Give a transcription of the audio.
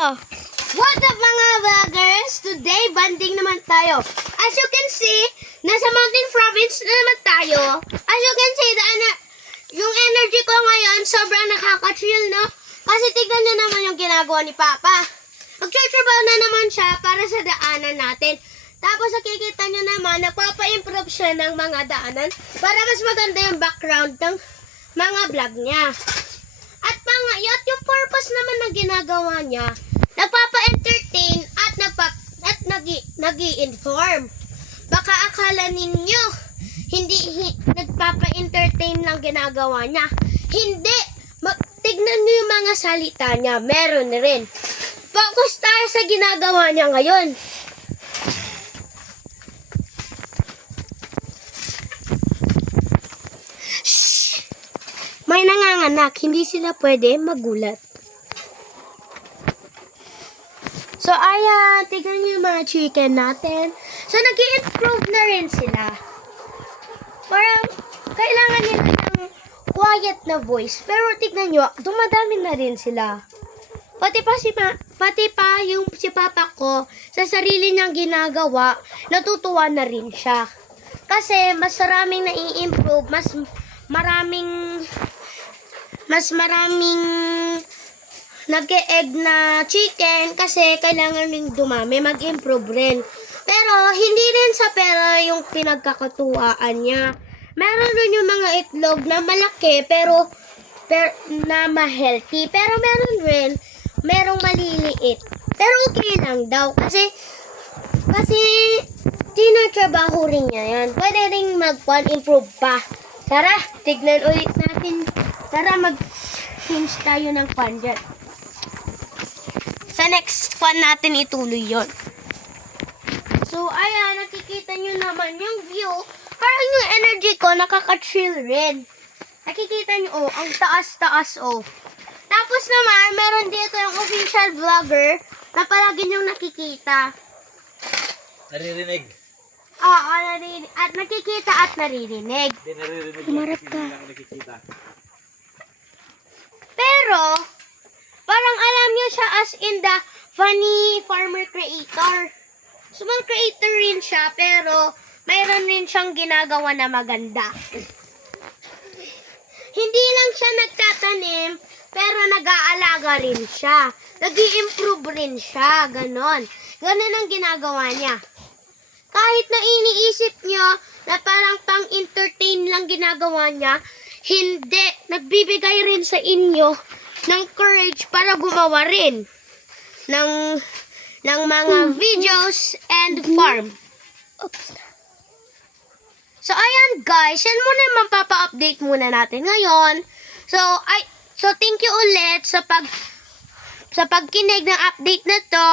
Oh, what's up mga vloggers? Today, banding naman tayo. As you can see, nasa mountain province na naman tayo. As you can see, yung energy ko ngayon, sobrang nakaka-chill, no? Kasi tignan nyo naman yung ginagawa ni Papa. Magtratrabaho na naman siya para sa daanan natin. Tapos nakikita nyo naman, nagpapa-improve siya ng mga daanan para mas maganda yung background ng mga vlog niya. At yung purpose naman ng ginagawa niya, nagpapa-entertain at nag-i-inform. Baka akala ninyo, hindi nagpapa-entertain lang ginagawa niya. Hindi! Tignan niyo yung mga salita niya, meron rin. Focus tayo sa ginagawa niya ngayon. Shhh! May nanganganak, hindi sila pwede magulat. So, ayan, tignan niyo yung mga chicken natin. So, nag-i-improve na rin sila. Parang, kailangan nila ng quiet na voice. Pero, tignan niyo, dumadami na rin sila. Pati pa yung si Papa ko, sa sarili niyang ginagawa, natutuwa na rin siya. Kasi, mas maraming nai-improve, mas maraming nag-e-egg na chicken kasi kailangan ring dumami, mag-improve rin. Pero, hindi rin sa pera yung pinagkakatuwaan niya. Meron rin yung mga itlog na malaki pero na ma-healthy. Pero merong maliliit. Pero okay lang daw kasi tinatrabaho rin niya yan. Pwede rin mag-improve pa. Tara, tignan ulit natin. Tara, mag-change tayo ng pan dyan. Sa next fun natin ituloy yon. So, ayan, nakikita nyo naman yung view. Parang yung energy ko, nakaka-chill rin. Nakikita nyo, ang taas-taas, Tapos naman, meron dito yung official vlogger na palagi nyong nakikita. Naririnig. Oo, naririnig. At nakikita at naririnig. Hindi naririnig. Humarap ka. Hindi lang nakikita. Pero, parang alam nyo siya as in the funny farmer creator. Small creator rin siya, pero mayroon rin siyang ginagawa na maganda. Hindi lang siya nagtatanim, pero nag-aalaga rin siya. Nag-i-improve rin siya, ganon. Ganon ang ginagawa niya. Kahit na iniisip nyo na parang pang-entertain lang ginagawa niya, hindi. Nagbibigay rin sa inyo ng courage para gumawa rin ng mga videos and farm. Oops. So, ayan guys, yan muna yung mapapa-update muna natin ngayon. So, thank you ulit sa pagkinig ng update na to.